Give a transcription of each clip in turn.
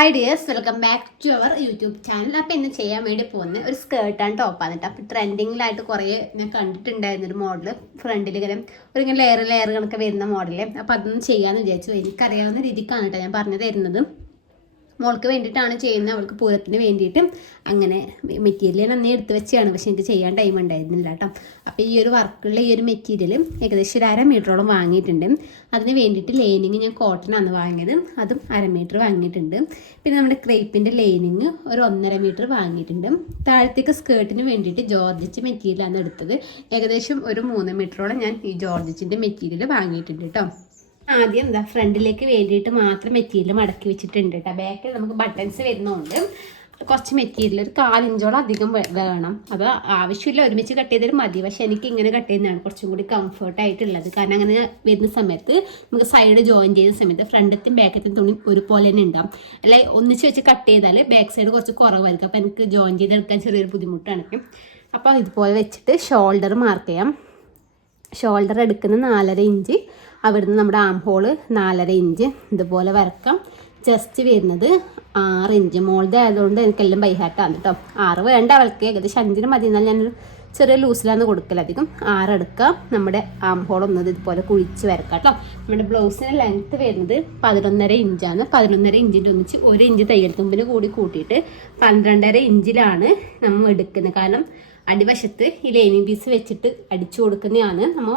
Hi dears, welcome back to our YouTube channel. അപ്പോൾ ഇന്ന് ചെയ്യാൻ വേണ്ടി പോകുന്ന ഒരു സ്കേർട്ടാണ് ടോപ്പാണ് കേട്ടോ. അപ്പോൾ ട്രെൻഡിങ്ങിലായിട്ട് കുറേ ഞാൻ കണ്ടിട്ടുണ്ടായിരുന്നൊരു മോഡൽ, ഫ്രണ്ടിൽ ഇങ്ങനെ ഒരു ഇങ്ങനെ ലെയർ കണക്ക് വരുന്ന മോഡല്. അപ്പോൾ അതൊന്നും ചെയ്യാമെന്ന് വിചാരിച്ചു. എനിക്കറിയാവുന്ന രീതിക്കാണ് കേട്ടോ ഞാൻ പറഞ്ഞു തരുന്നത്. മോൾക്ക് വേണ്ടിയിട്ടാണ് ചെയ്യുന്നത്, അവൾക്ക് പൂരത്തിന് വേണ്ടിയിട്ട്. അങ്ങനെ മെറ്റീരിയൽ ഞാൻ അന്നേ എടുത്ത് വെച്ചാണ്, പക്ഷേ എനിക്ക് ചെയ്യാൻ ടൈം ഉണ്ടായിരുന്നില്ല കേട്ടോ. അപ്പോൾ ഈ ഒരു വർക്കുള്ള ഈ ഒരു മെറ്റീരിയൽ ഏകദേശം ഒരു 1/2 മീറ്ററോളം വാങ്ങിയിട്ടുണ്ട്. അതിന് വേണ്ടിയിട്ട് ലൈനിങ് ഞാൻ കോട്ടനാണ് വാങ്ങിയത്, അതും 1/2 മീറ്റർ വാങ്ങിയിട്ടുണ്ട്. പിന്നെ നമ്മുടെ ക്രേപ്പിൻ്റെ ലൈനിങ് ഒരു 1.5 മീറ്റർ വാങ്ങിയിട്ടുണ്ട്. താഴത്തേക്ക് സ്കേർട്ടിന് വേണ്ടിയിട്ട് ജോർജറ്റ് മെറ്റീരിയലാണ് എടുത്തത്. ഏകദേശം ഒരു 3 മീറ്ററോളം ഞാൻ ഈ ജോർജറ്റിൻ്റെ മെറ്റീരിയൽ വാങ്ങിയിട്ടുണ്ട് കേട്ടോ. ആദ്യം എന്താ ഫ്രണ്ടിലേക്ക് വേണ്ടിയിട്ട് മാത്രം മെറ്റീരിയൽ മടക്കി വെച്ചിട്ടുണ്ട് കേട്ടോ. ബാക്കിൽ നമുക്ക് ബട്ടൺസ് വരുന്നതുകൊണ്ട് കുറച്ച് മെറ്റീരിയൽ ഒരു 4 ഇഞ്ചോളം അധികം വേണം. അത് ആവശ്യമില്ല, ഒരുമിച്ച് കട്ട് ചെയ്താലും മതി. പക്ഷെ എനിക്ക് ഇങ്ങനെ കട്ട് ചെയ്യുന്നതാണ് കുറച്ചും കൂടി കംഫർട്ടായിട്ടുള്ളത്. കാരണം അങ്ങനെ വരുന്ന സമയത്ത് നമുക്ക് സൈഡ് ജോയിൻ ചെയ്യുന്ന സമയത്ത് ഫ്രണ്ടത്തും ബാക്കത്തും തുണി ഒരുപോലെ തന്നെ ഉണ്ടാകും. അല്ല ഒന്നിച്ച് വെച്ച് കട്ട് ചെയ്താൽ ബാക്ക് സൈഡ് കുറച്ച് കുറവായിരിക്കും. അപ്പോൾ എനിക്ക് ജോയിൻ ചെയ്തെടുക്കാൻ ചെറിയൊരു ബുദ്ധിമുട്ടാണ്. അപ്പോൾ ഇതുപോലെ വെച്ചിട്ട് ഷോൾഡർ മാർക്ക് ചെയ്യാം. ഷോൾഡർ എടുക്കുന്ന 4.5 ഇഞ്ച്, അവിടുന്ന് നമ്മുടെ ആം ഹോള് 4.5 ഇഞ്ച് ഇതുപോലെ വരക്കാം. ചെസ്റ്റ് വരുന്നത് 6 ഇഞ്ച്. മോളുടെ ആയതുകൊണ്ട് എനിക്കെല്ലാം ബൈഹാർട്ടാണ് കേട്ടോ. 6 വേണ്ട, അവൾക്ക് ഏകദേശം 5 മതി. എന്നാൽ ഞാനൊരു ചെറിയ ലൂസിലാണ് കൊടുക്കലധികം. 6 എടുക്കാം. നമ്മുടെ ആം ഹോൾ ഒന്നത് ഇതുപോലെ കുഴിച്ച് വരക്കാം കേട്ടോ. നമ്മുടെ ബ്ലൗസിന് ലെങ്ത്ത് വരുന്നത് 11.5 ഇഞ്ചാണ്. 11.5 ഇഞ്ചിൻ്റെ ഒന്നിച്ച് 1 ഇഞ്ച് തയ്യൽ തുമ്പിന് കൂടി കൂട്ടിയിട്ട് 12.5 ഇഞ്ചിലാണ് നമ്മൾ എടുക്കുന്നത്. കാരണം അടിവശത്ത് ഈ ലൈനിങ് പീസ് വെച്ചിട്ട് അടിച്ചു കൊടുക്കുന്നതാണ്. നമ്മൾ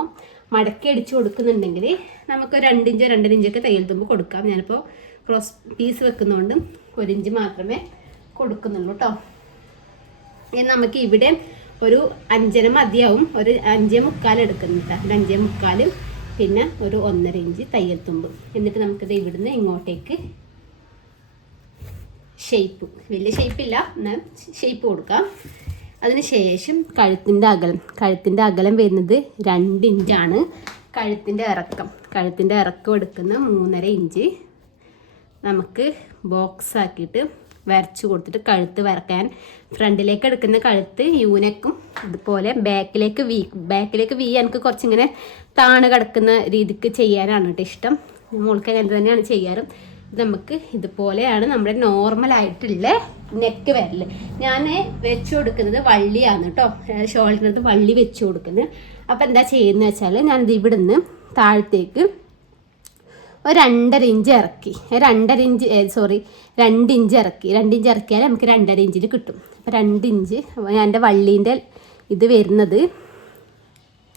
മടക്കി അടിച്ചു കൊടുക്കുന്നുണ്ടെങ്കിൽ നമുക്ക് 2 ഇഞ്ച് 2.5 ഇഞ്ചൊക്കെ തയ്യൽ തുമ്പ് കൊടുക്കാം. ഞാനിപ്പോൾ ക്രോസ് പീസ് വെക്കുന്നതുകൊണ്ട് 1 ഇഞ്ച് മാത്രമേ കൊടുക്കുന്നുള്ളൂ കേട്ടോ. ഇനി നമുക്ക് ഇവിടെ ഒരു 5.5 മതിയാവും. ഒരു 5.25 എടുക്കുന്നുണ്ട്. 5.25 പിന്നെ ഒരു 1.5 ഇഞ്ച് തയ്യൽ തുമ്പ്. എന്നിട്ട് നമുക്കിത് ഇവിടുന്ന് ഇങ്ങോട്ടേക്ക് ഷേപ്പ്, വലിയ ഷേപ്പില്ല എന്നാൽ ഷേപ്പ് കൊടുക്കാം. അതിനുശേഷം കഴുത്തിൻ്റെ അകലം വരുന്നത് 2 ഇഞ്ചാണ്. കഴുത്തിൻ്റെ ഇറക്കം എടുക്കുന്ന 3.5 ഇഞ്ച് നമുക്ക് ബോക്സ് ആക്കിയിട്ട് വരച്ച് കൊടുത്തിട്ട് കഴുത്ത് വരക്കാൻ. ഫ്രണ്ടിലേക്ക് എടുക്കുന്ന കഴുത്ത് യൂനെക്കും ഇതുപോലെ ബാക്കിലേക്ക് വി എനിക്ക് കുറച്ചിങ്ങനെ താണ് കിടക്കുന്ന രീതിക്ക് ചെയ്യാനാണ് കേട്ടോ ഇഷ്ടം. മോൾക്ക് അങ്ങനെ തന്നെയാണ് ചെയ്യാറ്. നമുക്ക് ഇതുപോലെയാണ് നമ്മുടെ നോർമലായിട്ടുള്ള നെക്ക് വരൽ. ഞാൻ വെച്ച് കൊടുക്കുന്നത് വള്ളിയാണ് കേട്ടോ. ഷോൾഡറിനകത്ത് വള്ളി വെച്ച് കൊടുക്കുന്നത്. അപ്പോൾ എന്താ ചെയ്യുന്നത് വെച്ചാൽ ഞാനിത് ഇവിടുന്ന് താഴത്തേക്ക് ഒരു 2.5 ഇഞ്ച് ഇറക്കി. 2 ഇഞ്ച് ഇറക്കി. 2 ഇഞ്ച് ഇറക്കിയാൽ നമുക്ക് 2.5 ഇഞ്ചിൽ കിട്ടും. അപ്പോൾ 2 ഇഞ്ച് എൻ്റെ വള്ളീൻ്റെ ഇത് വരുന്നത്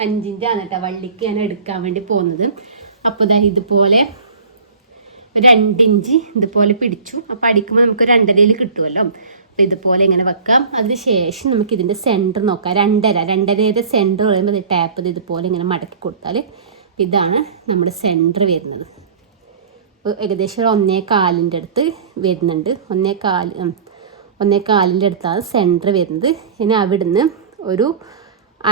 5 ഇഞ്ചാണ് കേട്ടോ. വള്ളിക്ക് ഞാൻ എടുക്കാൻ വേണ്ടി പോകുന്നത്. അപ്പോൾ ഇതുപോലെ 2 ഇഞ്ച് ഇതുപോലെ പിടിച്ചു. അപ്പോൾ അടിക്കുമ്പോൾ നമുക്ക് 2.5 കിട്ടുമല്ലോ. അപ്പോൾ ഇതുപോലെ ഇങ്ങനെ വെക്കാം. അതിന് ശേഷം നമുക്ക് ഇതിൻ്റെ സെൻറ്റർ നോക്കാം. 2.5 സെൻറ്റർ പറയുമ്പോൾ ടാപ്പ് ഇതുപോലെ ഇങ്ങനെ മടക്കി കൊടുത്താൽ ഇതാണ് നമ്മുടെ സെൻറ്റർ വരുന്നത്. ഏകദേശം 1.25 അടുത്ത് വരുന്നുണ്ട്. 1.25 അടുത്താണ് സെൻറ്റർ വരുന്നത്. ഇനി അവിടുന്ന് ഒരു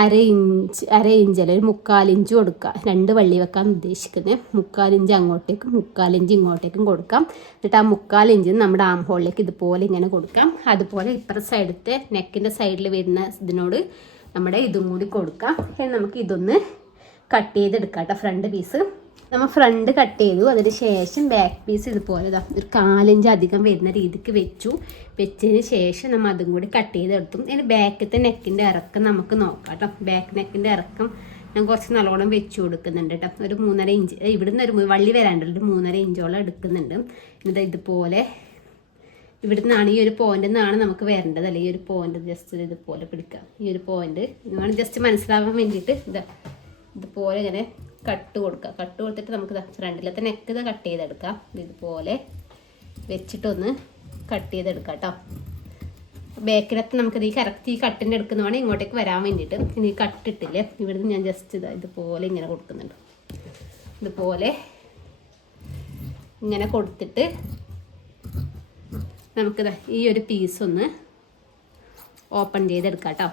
1/2 ഇഞ്ച് അല്ല ഒരു 3/4 ഇഞ്ച് കൊടുക്കുക. 2 വള്ളി വെക്കാൻ ഉദ്ദേശിക്കുന്നത്. 3/4 ഇഞ്ച് അങ്ങോട്ടേക്കും 3/4 ഇഞ്ച് ഇങ്ങോട്ടേക്കും കൊടുക്കാം. എന്നിട്ട് ആ 3/4 ഇഞ്ച് നമ്മുടെ ആം ഹോളിലേക്ക് ഇതുപോലെ ഇങ്ങനെ കൊടുക്കാം. അതുപോലെ ഇപ്പുറത്തെ സൈഡത്തെ നെക്കിൻ്റെ സൈഡിൽ വരുന്ന ഇതിനോട് നമ്മുടെ ഇതും കൂടി കൊടുക്കാം. നമുക്ക് ഇതൊന്ന് കട്ട് ചെയ്തെടുക്കാം കേട്ടോ. ഫ്രണ്ട് പീസ് നമ്മൾ ഫ്രണ്ട് കട്ട് ചെയ്തു. അതിന് ശേഷം ബാക്ക് പീസ് ഇതുപോലെ ഒരു 4 ഇഞ്ച് അധികം വരുന്ന രീതിക്ക് വെച്ചതിന് ശേഷം നമ്മൾ അതും കൂടി കട്ട് ചെയ്തെടുത്തു. ഇനി ബാക്കത്തെ നെക്കിൻ്റെ ഇറക്കം നമുക്ക് നോക്കാം കേട്ടോ. ബാക്ക് നെക്കിൻ്റെ ഇറക്കം ഞാൻ കുറച്ച് നല്ലോണം വെച്ച് കൊടുക്കുന്നുണ്ട് കേട്ടോ. ഒരു 3.5 ഇഞ്ച് ഇവിടുന്ന് ഒരു വള്ളി വരാണ്ടല്ലോ, ഒരു 3.5 ഇഞ്ചോളം എടുക്കുന്നുണ്ട്. ഇത് ഇതുപോലെ ഇവിടുന്നാണ് ഈ ഒരു പോയിന്റ് നിന്നാണ് നമുക്ക് വരേണ്ടത്. അല്ലെങ്കിൽ ഈ ഒരു പോയിന്റ് ജസ്റ്റ് ഇതുപോലെ പിടിക്കാം. ഈ ഒരു പോയിന്റ് വേണം ജസ്റ്റ് മനസ്സിലാവാൻ വേണ്ടിയിട്ട് ഇതുപോലെ ഇങ്ങനെ കട്ട് കൊടുത്തിട്ട് നമുക്ക് ഫ്രണ്ടിലത്തെ നെക്ക് കട്ട് ചെയ്തെടുക്കാം. ഇതുപോലെ വെച്ചിട്ടൊന്ന് കട്ട് ചെയ്തെടുക്കാം കേട്ടോ. ബാക്കിലത്തെ നമുക്കിത് ഈ കറക്റ്റ് ഈ കട്ടിൻ്റെ എടുക്കുന്നതാണ് ഇങ്ങോട്ടേക്ക് വരാൻ വേണ്ടിയിട്ട്. ഇനി ഈ കട്ടിട്ടില്ലേ, ഇവിടുന്ന് ഞാൻ ജസ്റ്റ് ഇതുപോലെ ഇങ്ങനെ കൊടുക്കുന്നുണ്ട്. ഇതുപോലെ ഇങ്ങനെ കൊടുത്തിട്ട് നമുക്കിത് ഈ ഒരു പീസൊന്ന് ഓപ്പൺ ചെയ്തെടുക്കാം കേട്ടോ.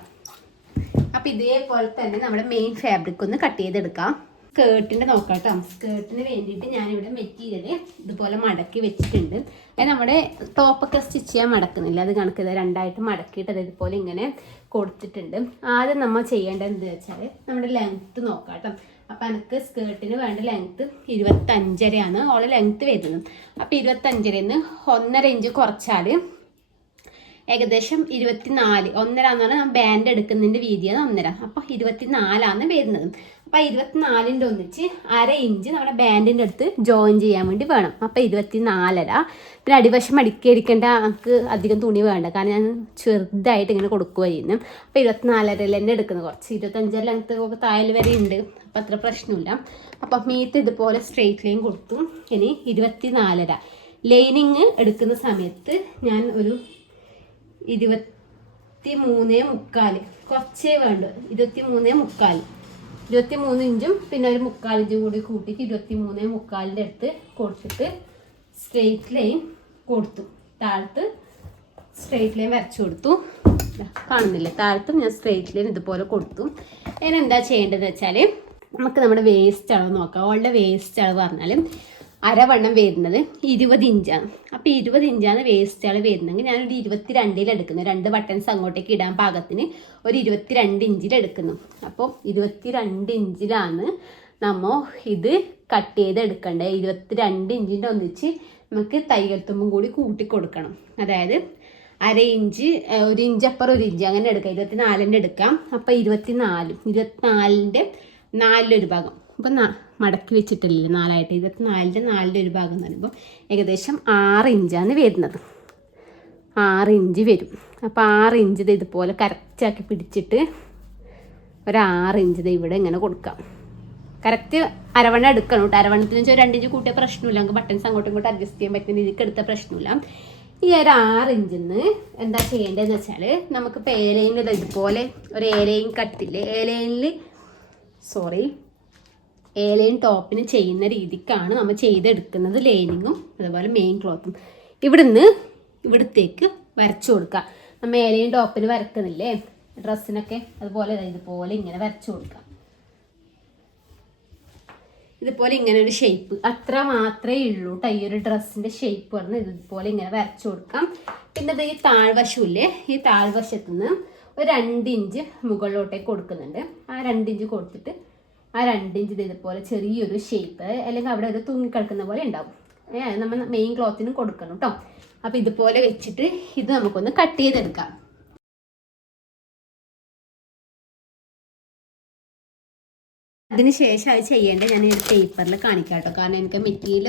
അപ്പോൾ ഇതേപോലെ തന്നെ നമ്മുടെ മെയിൻ ഫാബ്രിക് ഒന്ന് കട്ട് ചെയ്തെടുക്കാം. സ്കേർട്ടിൻ്റെ നോക്കാം കേട്ടോ. സ്കേർട്ടിന് വേണ്ടിയിട്ട് ഞാനിവിടെ മെറ്റീരിയൽ ഇതുപോലെ മടക്കി വെച്ചിട്ടുണ്ട്. അത് നമ്മുടെ ടോപ്പൊക്കെ സ്റ്റിച്ച് ചെയ്യാൻ മടക്കുന്നില്ല, അത് കണക്ക് 2ആയിട്ട് മടക്കിയിട്ട് അത് ഇതുപോലെ ഇങ്ങനെ കൊടുത്തിട്ടുണ്ട്. ആദ്യം നമ്മൾ ചെയ്യേണ്ടത് എന്താ വെച്ചാൽ നമ്മുടെ ലെങ്ത്ത് നോക്കാം കേട്ടോ. അപ്പം എനിക്ക് സ്കേർട്ടിന് വേണ്ട ലെങ്ത്ത് 25.5 ഓളെ ലെങ്ത്ത് വരുന്നത്. അപ്പം 25-ന്ന് 1.5 ഇഞ്ച് കുറച്ചാൽ ഏകദേശം 24, 1.5 എന്ന് പറഞ്ഞാൽ ബാൻഡ് എടുക്കുന്നതിൻ്റെ വീതിയാണ് 1.5. അപ്പോൾ 24 വരുന്നത്. അപ്പോൾ 24ൻ്റെ ഒന്നിച്ച് 1/2 ഇഞ്ച് നമ്മുടെ ബാൻഡിൻ്റെ അടുത്ത് ജോയിൻ ചെയ്യാൻ വേണ്ടി വേണം. അപ്പോൾ 24.5. പിന്നെ അടിവശം അടിക്കേണ്ട നമുക്ക് അധികം തുണി വേണ്ട, കാരണം ഞാൻ ചെറുതായിട്ട് ഇങ്ങനെ കൊടുക്കുക ചെയ്യുന്നു. അപ്പോൾ 24.5 തന്നെ എടുക്കുന്നത്. കുറച്ച് 25 ലെങ്ത്ത് ഒക്കെ താഴെ വരെ ഉണ്ട്, അപ്പം അത്ര പ്രശ്നമില്ല. അപ്പം മീത്ത് ഇതുപോലെ സ്ട്രെയിറ്റ് ലൈൻ കൊടുത്തു. ഇനി 24.5 ലൈനിങ് എടുക്കുന്ന സമയത്ത് ഞാൻ ഒരു 23.75 കുറച്ചേ വേണ്ടു. 23.75, 23 ഇഞ്ചും പിന്നെ ഒരു 3/4 ഇഞ്ചും കൂടി കൂട്ടിയിട്ട് 23.75 അടുത്ത് കൊടുത്തിട്ട് സ്ട്രെയിറ്റ് ലൈൻ കൊടുത്തു. താഴത്ത് സ്ട്രെയിറ്റ് ലൈൻ വരച്ചു കൊടുത്തു. കാണുന്നില്ലേ, താഴത്തും ഞാൻ സ്ട്രെയിറ്റ് ലൈൻ ഇതുപോലെ കൊടുത്തു. ഞാൻ എന്താ ചെയ്യേണ്ടതെന്ന് വെച്ചാൽ നമുക്ക് നമ്മുടെ വേസ്റ്റ് അളവ് നോക്കാം. അവളുടെ വേസ്റ്റ് അളവ് പറഞ്ഞാൽ അരവണ്ണം വരുന്നത് 20 ഇഞ്ചാണ്. അപ്പോൾ 20 ഇഞ്ചാണ് വേസ്റ്റ് അളവ് വരുന്നെങ്കിൽ ഞാനൊരു 22 എടുക്കുന്നു. 2 ബട്ടൺസ് അങ്ങോട്ടേക്ക് ഇടാൻ പാകത്തിന് ഒരു 22 ഇഞ്ചിൽ എടുക്കുന്നു. അപ്പോൾ 22 ഇഞ്ചിലാണ് നമ്മൾ ഇത് കട്ട് ചെയ്ത് എടുക്കേണ്ടത്. 22 ഇഞ്ചിൻ്റെ ഒന്നിച്ച് നമുക്ക് തയ്യൽത്തുമ്പും കൂടി കൂട്ടി കൊടുക്കണം. അതായത് 1/2 ഇഞ്ച്, 1 ഇഞ്ച് അപ്പുറം 1 ഇഞ്ച് അങ്ങനെ എടുക്കാം. 24ൻ്റെ എടുക്കാം. അപ്പോൾ 24ൻ്റെ 4 ഭാഗം. അപ്പം മടക്കി വെച്ചിട്ടില്ലേ 4ആയിട്ട്, 24ൻ്റെ 4 ഭാഗം എന്ന് പറയുമ്പോൾ ഏകദേശം 6 ഇഞ്ചാണ് വരുന്നത്. 6 ഇഞ്ച് വരും. അപ്പോൾ 6 ഇഞ്ച് ഇതുപോലെ കറക്റ്റാക്കി പിടിച്ചിട്ട് ഒരു 6 ഇഞ്ച് ഇവിടെ ഇങ്ങനെ കൊടുക്കാം. കറക്റ്റ് അരവണ്ണം എടുക്കണം കേട്ടോ. അരവണ്ണത്തിന് വെച്ചാൽ 2 ഇഞ്ച് കൂട്ടിയ പ്രശ്നമില്ല. നമുക്ക് ബട്ടൺസ് അങ്ങോട്ടും ഇങ്ങോട്ടും അഡ്ജസ്റ്റ് ചെയ്യാൻ പറ്റുന്ന രീതിക്ക് എടുത്ത പ്രശ്നമില്ല. ഈ ഒരു 6 ഇഞ്ചിന്ന് എന്താ ചെയ്യേണ്ടതെന്ന് വെച്ചാൽ നമുക്കിപ്പോൾ ഏലൈനിൽ ഇതുപോലെ ഒരു ഏലൈൻ കട്ടില്ലേ, ഏലൈൻ ടോപ്പിന് ചെയ്യുന്ന രീതിക്കാണ് നമ്മൾ ചെയ്തെടുക്കുന്നത്. ലൈനിങ്ങും അതുപോലെ മെയിൻ ക്ലോത്തും ഇവിടത്തേക്ക് വരച്ചു കൊടുക്കുക. നമ്മൾ ഏലൈൻ ടോപ്പിന് വരക്കുന്നില്ലേ ഡ്രസ്സിനൊക്കെ, അതുപോലെ ഇതുപോലെ ഇങ്ങനെ വരച്ചു കൊടുക്കുക. ഇതുപോലെ ഇങ്ങനെ ഒരു ഷേപ്പ് അത്ര മാത്രമേ ഉള്ളൂ കേട്ടോ. ഈ ഒരു ഡ്രസ്സിൻ്റെ ഷേപ്പ് പറഞ്ഞ് ഇതുപോലെ ഇങ്ങനെ വരച്ചു കൊടുക്കാം. പിന്നെ ഇത് ഈ താഴ്വശമില്ലേ, ഈ താഴ്വശത്തുനിന്ന് ഒരു 2 ഇഞ്ച് മുകളിലോട്ടേക്ക് കൊടുക്കുന്നുണ്ട്. ആ 2 ഇഞ്ച് കൊടുത്തിട്ട് ആ 2 ഇഞ്ച് ഇതുപോലെ ചെറിയൊരു ഷേപ്പ്, അല്ലെങ്കിൽ അവിടെ ഒരു തൂങ്ങിക്കിടക്കുന്ന പോലെ ഉണ്ടാവും. നമ്മൾ മെയിൻ ക്ലോത്തിന് കൊടുക്കണം കേട്ടോ. അപ്പോൾ ഇതുപോലെ വെച്ചിട്ട് ഇത് നമുക്കൊന്ന് കട്ട് ചെയ്തെടുക്കാം. അതിനുശേഷം അത് ചെയ്യേണ്ടത് ഞാൻ ഈ പേപ്പറിൽ കാണിക്കാം കേട്ടോ. കാരണം എനിക്ക് മെറ്റീരിയൽ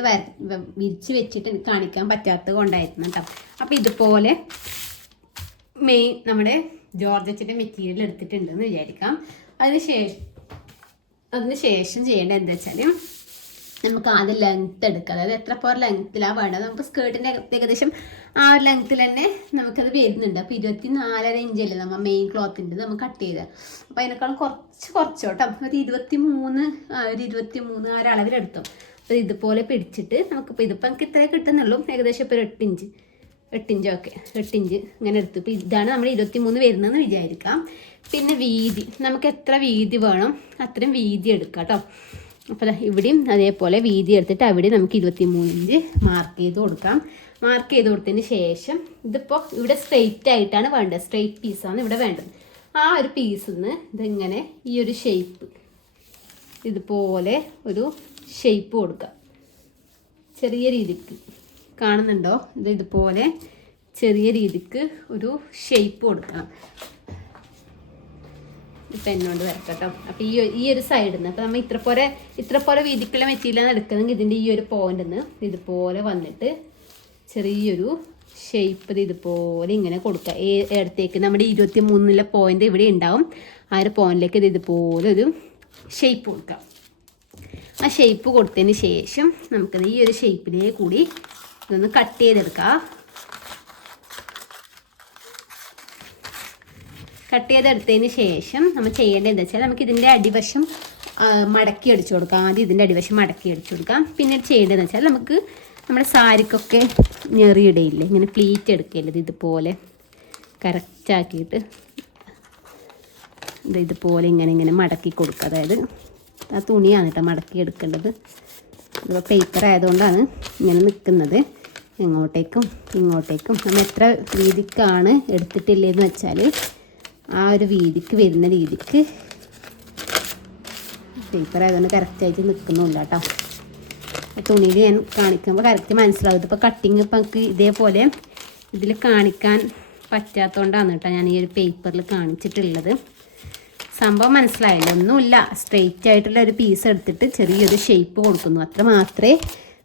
വിരിച്ച് വെച്ചിട്ട് എനിക്ക് കാണിക്കാൻ പറ്റാത്തത് കൊണ്ടായിരുന്നു കേട്ടോ. അപ്പോൾ ഇതുപോലെ നമ്മുടെ ജോർജറ്റിൻ്റെ മെറ്റീരിയൽ എടുത്തിട്ടുണ്ടെന്ന് വിചാരിക്കാം. അതിനുശേഷം ചെയ്യേണ്ടത് എന്താ വെച്ചാൽ നമുക്ക് ആദ്യം ലെങ്ത്ത് എടുക്കുക. അതായത് എത്ര പോർ ലെങ്ത്തിലാണ് വേണ്ടത്. നമുക്ക് സ്കേർട്ടിൻ്റെ ഏകദേശം ആ ഒരു ലെങ്ത്തിൽ തന്നെ നമുക്കത് വരുന്നുണ്ട്. അപ്പോൾ 24.5 ഇഞ്ചല്ലേ നമ്മൾ മെയിൻ ക്ലോത്തിൻ്റെ നമ്മൾ കട്ട് ചെയ്ത്. അപ്പോൾ അതിനേക്കാളും കുറച്ചോട്ടോ ഒരു 23 ആ ഒരു അളവിലെടുത്തു. അപ്പോൾ ഇതുപോലെ പിടിച്ചിട്ട് നമുക്കിപ്പോൾ എനിക്ക് ഇത്രേ കിട്ടുന്നുള്ളൂ. ഏകദേശം ഇപ്പോൾ ഒരു 8 ഇഞ്ച് 8 ഇഞ്ച് ഇങ്ങനെ എടുത്തു. ഇപ്പോൾ ഇതാണ് നമ്മൾ 23 വരുന്നതെന്ന് വിചാരിക്കാം. പിന്നെ വീതി നമുക്ക് എത്ര വീതി വേണം അത്രയും വീതി എടുക്കാം കേട്ടോ. അപ്പോൾ ഇവിടെയും അതേപോലെ വീതി എടുത്തിട്ട് അവിടെ നമുക്ക് 23 ഇഞ്ച് മാർക്ക് ചെയ്ത് കൊടുക്കാം. മാർക്ക് ചെയ്ത് കൊടുത്തതിന് ശേഷം ഇതിപ്പോൾ ഇവിടെ സ്ട്രെയിറ്റ് ആയിട്ടാണ് വേണ്ടത്, സ്ട്രെയിറ്റ് പീസാണ് ഇവിടെ വേണ്ടത്. ആ ഒരു പീസിൽ നിന്ന് ഇതിങ്ങനെ ഈ ഒരു ഷേപ്പ് ഇതുപോലെ ഒരു ഷേപ്പ് കൊടുക്കുക. ചെറിയ രീതിക്ക് കാണുന്നുണ്ടോ, ഇതുപോലെ ചെറിയ രീതിക്ക് ഒരു ഷേപ്പ് കൊടുക്കണം. പെന്നോണ്ട് വരട്ടോ. അപ്പോൾ ഈ ഒരു സൈഡിൽ നിന്ന് അപ്പോൾ നമ്മൾ ഇത്ര പോലെ വീതിക്കുള്ള മെറ്റീരിയലാണ് എടുക്കുന്നതെങ്കിൽ ഇതിൻ്റെ ഈ ഒരു പോയിന്റിൽ നിന്ന് ഇതുപോലെ വന്നിട്ട് ചെറിയൊരു ഷേപ്പ് ഇതുപോലെ ഇങ്ങനെ കൊടുക്കുക. ഇടത്തേക്ക് നമ്മുടെ 23 പോയിന്റ് ഇവിടെ ഉണ്ടാവും. ആ ഒരു പോയിന്റിലേക്ക് ഇതുപോലെ ഒരു ഷേപ്പ് കൊടുക്കാം. ആ ഷേപ്പ് കൊടുത്തതിന് ശേഷം നമുക്കത് ഈ ഒരു ഷേപ്പിലേ കൂടി ഇതൊന്ന് കട്ട് ചെയ്തെടുക്കാം. കട്ട് ചെയ്തെടുത്തതിന് ശേഷം നമ്മൾ ചെയ്യേണ്ടത് എന്താ വെച്ചാൽ നമുക്ക് ഇതിൻ്റെ അടിവശം മടക്കി അടിച്ചു കൊടുക്കാം. ആദ്യം ഇതിൻ്റെ അടിവശം മടക്കി അടിച്ചു കൊടുക്കാം. പിന്നെ ചെയ്യേണ്ടതെന്ന് വെച്ചാൽ നമുക്ക് നമ്മുടെ സാരിക്കൊക്കെ ഞെറിയിടയില്ലേ, ഇങ്ങനെ പ്ലീറ്റ് എടുക്കില്ലേ, ഇതുപോലെ കറക്റ്റാക്കിയിട്ട് ഇതുപോലെ ഇങ്ങനെ മടക്കി കൊടുക്കുക. അതായത് ആ തുണിയാണ് കേട്ടോ മടക്കി എടുക്കേണ്ടത്. ഇപ്പോൾ പേപ്പർ ആയതുകൊണ്ടാണ് ഇങ്ങനെ നിൽക്കുന്നത്. ഇങ്ങോട്ടേക്കും ഇങ്ങോട്ടേക്കും നമ്മൾ എത്ര വീതിക്കാണ് എടുത്തിട്ടില്ലേന്ന് വെച്ചാൽ ആ ഒരു വീതിക്ക് വരുന്ന രീതിക്ക് പേപ്പർ ആയതുകൊണ്ട് കറക്റ്റായിട്ട് നിൽക്കുന്നില്ല കേട്ടോ. തുണിയിൽ ഞാൻ കാണിക്കുമ്പോൾ കറക്റ്റ് മനസ്സിലാവും. ഇതിപ്പോൾ കട്ടിങ് ഇപ്പം നമുക്ക് ഇതേപോലെ ഇതിൽ കാണിക്കാൻ പറ്റാത്തതുകൊണ്ടാണ് കേട്ടോ ഞാൻ ഈ ഒരു പേപ്പറിൽ കാണിച്ചിട്ടുള്ളത്. സംഭവം മനസ്സിലായില്ല, ഒന്നുമില്ല. സ്ട്രെയിറ്റ് ആയിട്ടുള്ള ഒരു പീസ് എടുത്തിട്ട് ചെറിയൊരു ഷേപ്പ് കൊടുക്കുന്നു, അത്ര മാത്രമേ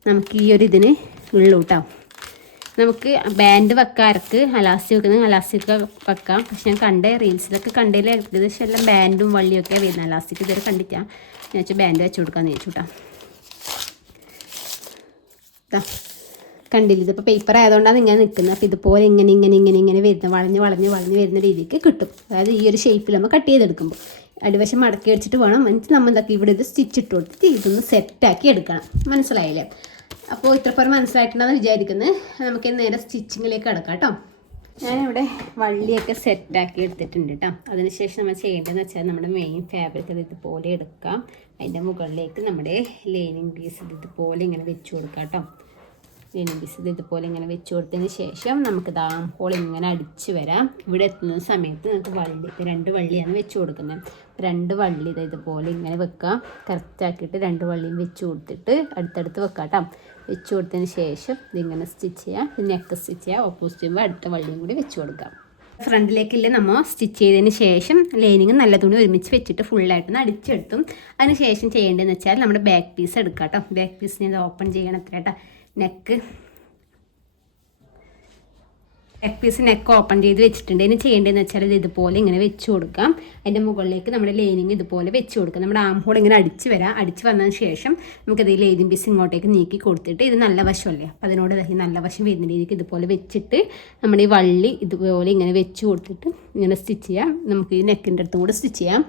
നമുക്ക് ഈ ഒരു ഇതിന് ഉള്ളൂ കേട്ടോ. നമുക്ക് ബാൻഡ് വെക്കാർക്ക് അലാസ്റ്റിക് വെക്കുന്നത് അലാസ്റ്റിക് വെക്കാം. പക്ഷെ ഞാൻ കണ്ടേ റീൽസിലൊക്കെ കണ്ടതിൽ ഏകദേശം എല്ലാം ബാൻഡും വള്ളിയൊക്കെ വരുന്നത്. അലാസ്റ്റിക് ഇതുവരെ കണ്ടിട്ടാ. ഞാൻ വെച്ചാൽ ബാൻഡ് വെച്ച് കൊടുക്കാമെന്ന് ചോദിച്ചു കേട്ടോ. കണ്ടില്ല, ഇതിപ്പോൾ പേപ്പർ ആയതുകൊണ്ടാണ് ഇങ്ങനെ നിൽക്കുന്നത്. അപ്പോൾ ഇതുപോലെ ഇങ്ങനെ വരുന്ന വളഞ്ഞ് വരുന്ന രീതിക്ക് കിട്ടും. അതായത് ഈ ഒരു ഷേപ്പിൽ നമ്മൾ കട്ട് ചെയ്തെടുക്കുമ്പോൾ അടിവശം മടക്കി വെച്ചിട്ട് വേണം എന്നിട്ട് നമ്മൾ എന്താക്കി ഇവിടെ ഇത് സ്റ്റിച്ച് ഇട്ട് കൊടുത്തിട്ട് ഇതൊന്ന് സെറ്റാക്കി എടുക്കണം. മനസ്സിലായില്ലേ? അപ്പോൾ ഇത്രപ്പുറം മനസ്സിലായിട്ടുണ്ടെന്ന് വിചാരിക്കുന്നത്. നമുക്ക് നേരെ സ്റ്റിച്ചിങ്ങിലേക്ക് കിടക്കാം കേട്ടോ. ഞാനിവിടെ വള്ളിയൊക്കെ സെറ്റാക്കി എടുത്തിട്ടുണ്ട് കേട്ടോ. അതിനുശേഷം നമ്മൾ ചെയ്യേണ്ടതെന്ന് വെച്ചാൽ നമ്മുടെ മെയിൻ ഫാബ്രിക് ഇതുപോലെ എടുക്കാം. അതിൻ്റെ മുകളിലേക്ക് നമ്മുടെ ലൈനിങ് പീസ് ഇതുപോലെ ഇങ്ങനെ വെച്ച് കൊടുക്കാം കേട്ടോ. ലൈനിങ് പീസ് ഇതുപോലെ ഇങ്ങനെ വെച്ച് കൊടുത്തതിന് ശേഷം നമുക്ക് ആം ഹോൾ ഇങ്ങനെ അടിച്ച് വരാം. ഇവിടെ എത്തുന്ന സമയത്ത് നമുക്ക് രണ്ട് വള്ളിയാണ് വെച്ച് കൊടുക്കുന്നത്. രണ്ട് വള്ളി ഇതുപോലെ ഇങ്ങനെ വെക്കാം. കറക്റ്റാക്കിയിട്ട് രണ്ട് വള്ളിയും വെച്ച് കൊടുത്തിട്ട് അടുത്തടുത്ത് വെക്കാം കേട്ടോ. വെച്ച് കൊടുത്തതിന് ശേഷം ഇതിങ്ങനെ സ്റ്റിച്ച് ചെയ്യാം. നെക്ക് സ്റ്റിച്ച് ചെയ്യാം. ഓപ്പോസിറ്റ് ചെയ്യുമ്പോൾ അടുത്ത വള്ളിയും കൂടി വെച്ച് കൊടുക്കാം. ഫ്രണ്ടിലേക്കില്ലേ നമ്മൾ സ്റ്റിച്ച് ചെയ്തതിന് ശേഷം ലൈനിങ് നല്ല തുണി ഒരുമിച്ച് വെച്ചിട്ട് ഫുള്ളായിട്ടൊന്ന് അടിച്ചെടുത്തും. അതിന് ശേഷം ചെയ്യേണ്ടതെന്ന് വെച്ചാൽ നമ്മുടെ ബാക്ക് പീസ് എടുക്കാം കേട്ടോ. ബാക്ക് പീസിനെ ഇത് ഓപ്പൺ ചെയ്യണം എത്ര കേട്ടോ. നെക്ക് പീസ് നെക്ക് ഓപ്പൺ ചെയ്ത് വെച്ചിട്ടുണ്ട്. ഇനി ചെയ്യേണ്ടതെന്ന് വെച്ചാൽ ഇത് ഇതുപോലെ ഇങ്ങനെ വെച്ച് കൊടുക്കാം. അതിൻ്റെ മുകളിലേക്ക് നമ്മുടെ ലൈനിങ് ഇതുപോലെ വെച്ച് കൊടുക്കാം. നമ്മുടെ ആം ഹോൾ ഇങ്ങനെ അടിച്ച് വരാം. അടിച്ച് വന്നതിന് ശേഷം നമുക്കത് ഈ ലൈനിങ് പീസ് ഇങ്ങോട്ടേക്ക് നീക്കി കൊടുത്തിട്ട് ഇത് നല്ല വശമല്ലേ, അപ്പോൾ അതിനോട് ഈ നല്ല വശം വരുന്ന രീതിക്ക് ഇതുപോലെ വെച്ചിട്ട് നമ്മുടെ ഈ വള്ളി ഇതുപോലെ ഇങ്ങനെ വെച്ച് കൊടുത്തിട്ട് ഇങ്ങനെ സ്റ്റിച്ച് ചെയ്യാം. നമുക്ക് ഈ നെക്കിൻ്റെ അടുത്തും കൂടെ സ്റ്റിച്ച് ചെയ്യാം.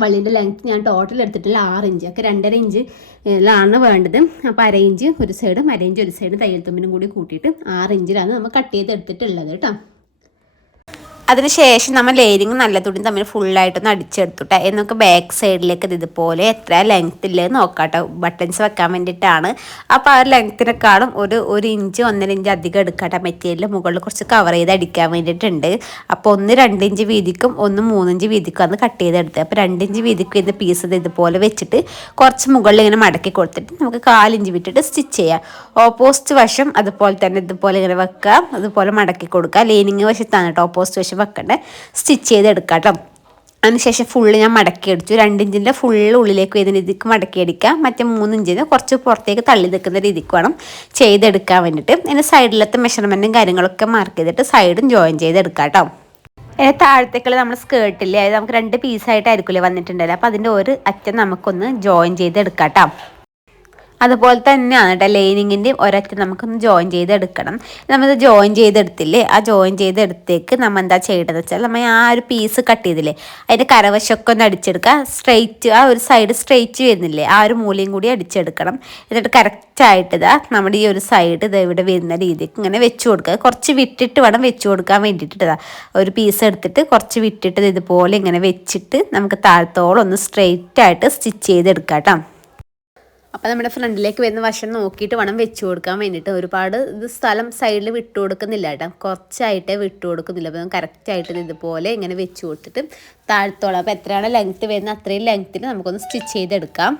വള്ളിൻ്റെ ലെങ്ത്ത് ഞാൻ ടോട്ടൽ എടുത്തിട്ടുള്ള 6 ഇഞ്ച് ഒക്കെ 2.5 ഇഞ്ചിലാണ് വേണ്ടത്. അപ്പോൾ 1/2 ഇഞ്ച് ഒരു സൈഡും 1/2 ഇഞ്ച് ഒരു സൈഡും തയ്യൽ തുമ്പിനും കൂടി കൂട്ടിയിട്ട് 6 ഇഞ്ചിലാണ് നമ്മൾ കട്ട് ചെയ്തെടുത്തിട്ടുള്ളത് കേട്ടോ. അതിനുശേഷം നമ്മൾ ലൈനിങ് നല്ല തുണി തമ്മിൽ ഫുള്ളായിട്ടൊന്ന് അടിച്ചെടുത്തുട്ടോ. എന്നൊക്കെ ബാക്ക് സൈഡിലേക്ക് ഇതുപോലെ എത്ര ലെങ്ത്ത് ഇല്ലെന്ന് നോക്കാം കേട്ടോ. ബട്ടൺസ് വെക്കാൻ വേണ്ടിയിട്ടാണ്. അപ്പോൾ ആ ഒരു ലെങ്ത്തിനെക്കാളും ഒരു ഇഞ്ച് 1.5 ഇഞ്ച് അധികം എടുക്കാട്ടോ. മെറ്റീരിയൽ മുകളിൽ കുറച്ച് കവർ ചെയ്ത് അടിക്കാൻ വേണ്ടിയിട്ടുണ്ട്. അപ്പോൾ 2 ഇഞ്ച് വീതിക്കും 3 ഇഞ്ച് വീതിക്കും അന്ന് കട്ട് ചെയ്തെടുത്തത്. അപ്പോൾ 2 ഇഞ്ച് വീതിക്ക് വരുന്ന പീസ് ഇതുപോലെ വെച്ചിട്ട് കുറച്ച് മുകളിൽ ഇങ്ങനെ മടക്കി കൊടുത്തിട്ട് നമുക്ക് 1/4 ഇഞ്ച് വിട്ടിട്ട് സ്റ്റിച്ച് ചെയ്യാം. ഓപ്പോസിറ്റ് വശം അതുപോലെ തന്നെ ഇതുപോലെ ഇങ്ങനെ വെക്കാം. അതുപോലെ മടക്കി കൊടുക്കുക. ലൈനിങ് വശത്താണ് കേട്ടോ ഓപ്പോസിറ്റ് വശം വെക്കണ്ടേ. സ്റ്റിച്ച് ചെയ്തെടുക്കാം കേട്ടോ. അതിനുശേഷം ഫുള്ള് ഞാൻ മടക്കി അടിച്ചു. 2 ഇഞ്ചിൻ്റെ ഫുള്ള് ഉള്ളിലേക്ക് വരുന്ന രീതിക്ക് മടക്കി അടിക്കുക. മറ്റേ 3 ഇഞ്ചിന് കുറച്ച് പുറത്തേക്ക് തള്ളി നിൽക്കുന്ന രീതിക്ക് വേണം ചെയ്തെടുക്കാൻ വേണ്ടിയിട്ട്. അതിന് സൈഡിലത്തെ മെഷർമെൻറ്റും കാര്യങ്ങളൊക്കെ മാർക്ക് ചെയ്തിട്ട് സൈഡും ജോയിൻ ചെയ്തെടുക്കാം കേട്ടോ. അതിന് താഴത്തേക്കുള്ള നമ്മൾ സ്കേർട്ടില്ലേ, അതായത് നമുക്ക് 2 പീസായിട്ടായിരിക്കില്ലേ വന്നിട്ടുണ്ടല്ലോ. അപ്പോൾ അതിൻ്റെ ഒരു അറ്റം നമുക്കൊന്ന് ജോയിൻ ചെയ്തെടുക്കാം കേട്ടോ. അതുപോലെ തന്നെയാണ് കേട്ടോ ലൈനിങ്ങിൻ്റെയും ഒരറ്റം നമുക്കൊന്ന് ജോയിൻ ചെയ്തെടുക്കണം. നമ്മളിത് ജോയിൻ ചെയ്തെടുത്തില്ലേ, ആ ജോയിൻ ചെയ്തെടുത്തേക്ക് നമ്മൾ എന്താ ചെയ്യേണ്ടതെന്ന് വെച്ചാൽ നമ്മൾ ആ ഒരു പീസ് കട്ട് ചെയ്തില്ലേ അതിൻ്റെ കരവശമൊക്കെ ഒന്ന് അടിച്ചെടുക്കുക. സ്ട്രെയിറ്റ് ആ ഒരു സൈഡ് സ്ട്രെയിറ്റ് വരുന്നില്ലേ ആ ഒരു മൂലയും കൂടി അടിച്ചെടുക്കണം. എന്നിട്ട് കറക്റ്റായിട്ട് ഇതാ നമ്മുടെ ഈ ഒരു സൈഡ് ഇത് ഇവിടെ വരുന്ന രീതിക്ക് ഇങ്ങനെ വെച്ച് കൊടുക്കുക. കുറച്ച് വിട്ടിട്ട് വേണം വെച്ച് കൊടുക്കാൻ വേണ്ടിയിട്ട്. ഒരു പീസ് എടുത്തിട്ട് കുറച്ച് വിട്ടിട്ട് ഇതുപോലെ ഇങ്ങനെ വെച്ചിട്ട് നമുക്ക് താഴത്തോളം ഒന്ന് സ്ട്രെയിറ്റ് ആയിട്ട് സ്റ്റിച്ച് ചെയ്തെടുക്കാം കേട്ടോ. അപ്പോൾ നമ്മുടെ ഫ്രണ്ടിലേക്ക് വരുന്ന വശം നോക്കിയിട്ട് വേണം വെച്ച് കൊടുക്കാൻ വേണ്ടിയിട്ട്. ഒരുപാട് ഇത് സ്ഥലം സൈഡിൽ വിട്ടു കൊടുക്കുന്നില്ല കേട്ടോ, കുറച്ചായിട്ടേ വിട്ടു കൊടുക്കുന്നില്ല. അപ്പോൾ കറക്റ്റായിട്ട് ഇതുപോലെ ഇങ്ങനെ വെച്ച് കൊടുത്തിട്ട് താഴത്തോളം അപ്പോൾ എത്രയാണ് ലെങ്ത്ത് വരുന്നത് അത്രയും ലെങ്ത്തിൽ നമുക്കൊന്ന് സ്റ്റിച്ച് ചെയ്തെടുക്കാം.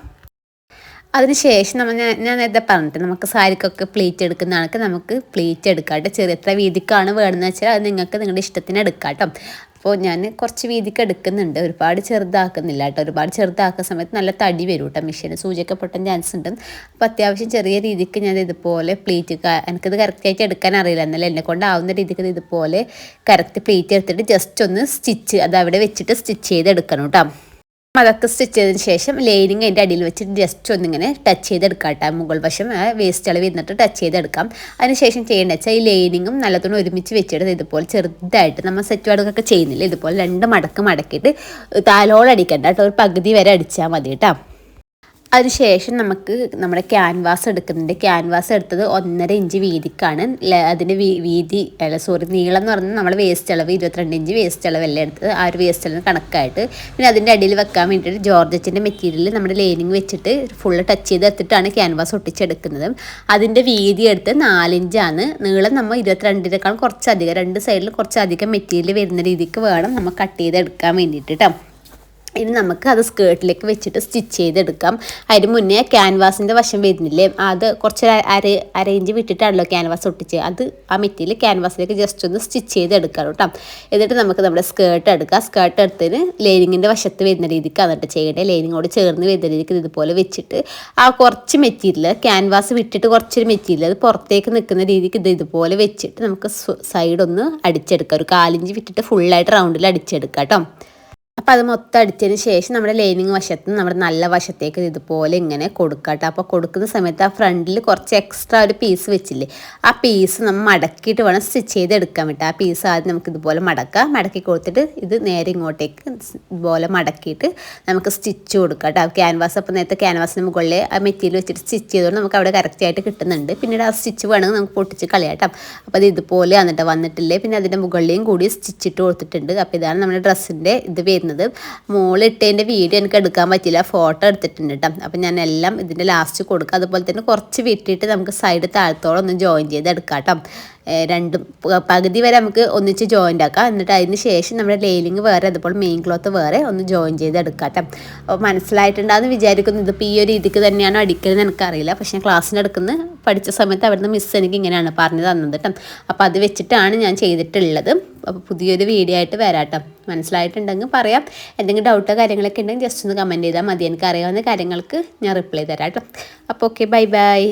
അതിനുശേഷം ഞാൻ നേരത്തെ പറഞ്ഞിട്ട് നമുക്ക് സാരിക്കൊക്കെ പ്ലീറ്റ് എടുക്കുന്ന കണക്ക് നമുക്ക് പ്ലീറ്റ് എടുക്കാം കേട്ടോ. ചെറിയ എത്ര വീതിക്കാണ് വേണമെന്ന് വെച്ചാൽ അത് നിങ്ങൾക്ക് നിങ്ങളുടെ ഇഷ്ടത്തിന് എടുക്കാം കേട്ടോ. അപ്പോൾ ഞാൻ കുറച്ച് വീതിക്ക് എടുക്കുന്നുണ്ട്, ഒരുപാട് ചെറുതാക്കുന്നില്ല കേട്ടോ. ഒരുപാട് ചെറുതാക്കുന്ന സമയത്ത് നല്ല തടി വരും കേട്ടോ, മെഷീന് സൂചിയൊക്കെ പൊട്ടാൻ ചാൻസ് ഉണ്ട്. അപ്പോൾ അത്യാവശ്യം ചെറിയ രീതിക്ക് ഞാൻ ഇതുപോലെ പ്ലീറ്റ് എനിക്കത് കറക്റ്റായിട്ട് എടുക്കാൻ അറിയില്ല, എന്നാലും എന്നെ കൊണ്ടാവുന്ന രീതിക്ക് ഇതുപോലെ കറക്റ്റ് പ്ലീറ്റ് എടുത്തിട്ട് ജസ്റ്റ് ഒന്ന് സ്റ്റിച്ച് അത് അവിടെ വെച്ചിട്ട് സ്റ്റിച്ച് ചെയ്തെടുക്കണം കേട്ടോ. അതൊക്കെ സ്റ്റിച്ച് ചെയ്തതിന് ശേഷം ലൈനിങ് അതിൻ്റെ അടിയിൽ വെച്ചിട്ട് ജസ്റ്റ് ഒന്നിങ്ങനെ ടച്ച് ചെയ്തെടുക്കാം കേട്ടോ. മുകൾ വശം വേസ്റ്റ് അളവ് ഇരുന്നിട്ട് ടച്ച് ചെയ്തെടുക്കാം. അതിനുശേഷം ചെയ്യേണ്ടത് വെച്ചാൽ ഈ ലൈനിങ്ങും നല്ലതുകൊണ്ട് ഒരുമിച്ച് വെച്ചിട്ട് ഇതുപോലെ ചെറുതായിട്ട് നമ്മൾ സെറ്റ് വർക്കൊക്കെ ചെയ്യുന്നില്ല ഇതുപോലെ 2 മടക്ക് മടക്കിയിട്ട് താലോളം അടിക്കണ്ട കേട്ടോ, ഒരു പകുതി വരെ അടിച്ചാൽ മതി കേട്ടോ. അതിനുശേഷം നമുക്ക് നമ്മുടെ ക്യാൻവാസ് എടുക്കുന്നുണ്ട്. ക്യാൻവാസ് എടുത്തത് 1.5 ഇഞ്ച് വീതിക്കാണ്. അതിൻ്റെ നീളം എന്ന് പറഞ്ഞാൽ നമ്മൾ വേസ്റ്റ് അളവ് 22 ഇഞ്ച് വേസ്റ്റ് അളവെല്ലാം എടുത്തത്. ആ ഒരു വേസ്റ്റ് അളവ് കണക്കായിട്ട് പിന്നെ അതിൻ്റെ അടിയിൽ വെക്കാൻ വേണ്ടിയിട്ട് ജോർജറ്റിൻ്റെ മെറ്റീരിയൽ നമ്മുടെ ലൈനിങ് വെച്ചിട്ട് ഫുള്ള് ടച്ച് ചെയ്തെടുത്തിട്ടാണ് ക്യാൻവാസ് ഒട്ടിച്ചെടുക്കുന്നത്. അതിൻ്റെ വീതി എടുത്ത് 4 ഇഞ്ചാണ്. നീളം നമ്മൾ 22-നേക്കാളും കുറച്ചധികം 2 സൈഡിൽ കുറച്ചധികം മെറ്റീരിയൽ വരുന്ന രീതിക്ക് വേണം നമ്മൾ കട്ട് ചെയ്തെടുക്കാൻ വേണ്ടിയിട്ട് കേട്ടോ. ഇനി നമുക്ക് അത് സ്കേർട്ടിലേക്ക് വെച്ചിട്ട് സ്റ്റിച്ച് ചെയ്തെടുക്കാം. അതിന് മുന്നേ ക്യാൻവാസിൻ്റെ വശം വരുന്നില്ലേ, അത് കുറച്ച് അരയിഞ്ച് വിട്ടിട്ടാണല്ലോ ക്യാൻവാസ് ഒട്ടിച്ച്, അത് ആ മെറ്റീരിയൽ ക്യാൻവാസിലേക്ക് ജസ്റ്റ് ഒന്ന് സ്റ്റിച്ച് ചെയ്തെടുക്കാം കേട്ടോ. എന്നിട്ട് നമുക്ക് നമ്മുടെ സ്കേർട്ട് എടുക്കാം. സ്കേർട്ട് എടുത്തതിന് ലൈനിങ്ങിൻ്റെ വശത്ത് വരുന്ന രീതിക്കാണ് കേട്ടോ ചെയ്യേണ്ടത്. ലൈനിങ്ങോട് ചേർന്ന് വരുന്ന രീതിക്ക് ഇതുപോലെ വെച്ചിട്ട് ആ കുറച്ച് മെറ്റീരിയൽ ക്യാൻവാസ് വിട്ടിട്ട് കുറച്ചൊരു മെറ്റീരിയൽ അത് പുറത്തേക്ക് നിൽക്കുന്ന രീതിക്ക് ഇതുപോലെ വെച്ചിട്ട് നമുക്ക് സൈഡൊന്ന് അടിച്ചെടുക്കാം. ഒരു 1/4 ഇഞ്ച് വിട്ടിട്ട് ഫുള്ളായിട്ട് റൗണ്ടിൽ അടിച്ചെടുക്കാം കേട്ടോ. അപ്പോൾ അത് മൊത്തം അടിച്ചതിന് ശേഷം നമ്മുടെ ലൈനിങ് വശത്ത് നമ്മുടെ നല്ല വശത്തേക്ക് ഇതുപോലെ ഇങ്ങനെ കൊടുക്കാം കേട്ടോ. അപ്പോൾ കൊടുക്കുന്ന സമയത്ത് ആ ഫ്രണ്ടിൽ കുറച്ച് എക്സ്ട്രാ ഒരു പീസ് വെച്ചില്ലേ, ആ പീസ് നമ്മൾ മടക്കിയിട്ട് വേണം സ്റ്റിച്ച് ചെയ്തെടുക്കാൻ വേണ്ടി. ആ പീസ് ആദ്യം നമുക്ക് ഇതുപോലെ മടക്കി കൊടുത്തിട്ട് ഇത് നേരെ ഇങ്ങോട്ടേക്ക് ഇതുപോലെ മടക്കിയിട്ട് നമുക്ക് സ്റ്റിച്ച് കൊടുക്കാം കേട്ടോ. ക്യാൻവാസ് അപ്പോൾ നേരത്തെ ക്യാൻവാസിന് മുകളിൽ ആ മെറ്റീരിയൽ വെച്ചിട്ട് സ്റ്റിച്ച് ചെയ്തുകൊണ്ട് നമുക്ക് അവിടെ കറക്റ്റായിട്ട് കിട്ടുന്നുണ്ട്. പിന്നീട് ആ സ്റ്റിച്ച് വേണമെങ്കിൽ നമുക്ക് പൊട്ടിച്ച് കളയാം കേട്ടോ. അപ്പോൾ അത് ഇതുപോലെ വന്നിട്ടില്ലേ, പിന്നെ അതിൻ്റെ മുകളിലേയും കൂടി സ്റ്റിച്ചിട്ട് കൊടുത്തിട്ടുണ്ട്. അപ്പോൾ ഇതാണ് നമ്മുടെ ഡ്രസ്സിൻ്റെ ഇത് വരുന്നത്. മോളിട്ടതിൻ്റെ വീഡിയോ എനിക്ക് എടുക്കാൻ പറ്റില്ല, ഫോട്ടോ എടുത്തിട്ടുണ്ട് കേട്ടോ. അപ്പം ഞാൻ എല്ലാം ഇതിൻ്റെ ലാസ്റ്റ് കൊടുക്കുക. അതുപോലെ തന്നെ കുറച്ച് വിട്ടിട്ട് നമുക്ക് സൈഡ് താഴത്തോളം ഒന്ന് ജോയിൻ ചെയ്ത് എടുക്കാം കേട്ടോ. രണ്ടും പകുതി വരെ നമുക്ക് ഒന്നിച്ച് ജോയിൻ്റ് ആക്കാം. എന്നിട്ട് അതിന് ശേഷം നമ്മുടെ ലൈനിങ് വേറെ, അതുപോലെ മെയിൻ ക്ലോത്ത് വേറെ ഒന്ന് ജോയിൻ ചെയ്ത് എടുക്കാം കേട്ടോ. അപ്പോൾ മനസ്സിലായിട്ടുണ്ടാകുന്ന വിചാരിക്കുന്നു. ഇതിപ്പോൾ ഈ ഒരു രീതിക്ക് തന്നെയാണോ അടിക്കണമെന്ന് എനിക്കറിയില്ല. പക്ഷേ ഞാൻ ക്ലാസ്സിന് എടുക്കുന്ന പഠിച്ച സമയത്ത് അവിടുന്ന് മിസ് എനിക്ക് ഇങ്ങനെയാണ് പറഞ്ഞു തന്നത് കേട്ടോ. അപ്പോൾ അത് വെച്ചിട്ടാണ് ഞാൻ ചെയ്തിട്ടുള്ളത്. അപ്പോൾ പുതിയൊരു വീഡിയോ ആയിട്ട് വരാം കേട്ടോ. മനസ്സിലായിട്ടുണ്ടെങ്കിൽ പറയാം. എന്തെങ്കിലും ഡൗട്ടോ കാര്യങ്ങളൊക്കെ ഉണ്ടെങ്കിൽ ജസ്റ്റ് ഒന്ന് കമൻറ്റ് ചെയ്താൽ മതി. എനിക്ക് അറിയാവുന്ന കാര്യങ്ങൾക്ക് ഞാൻ റിപ്ലൈ തരാം കേട്ടോ. അപ്പോൾ ഓക്കെ, ബൈ ബൈ.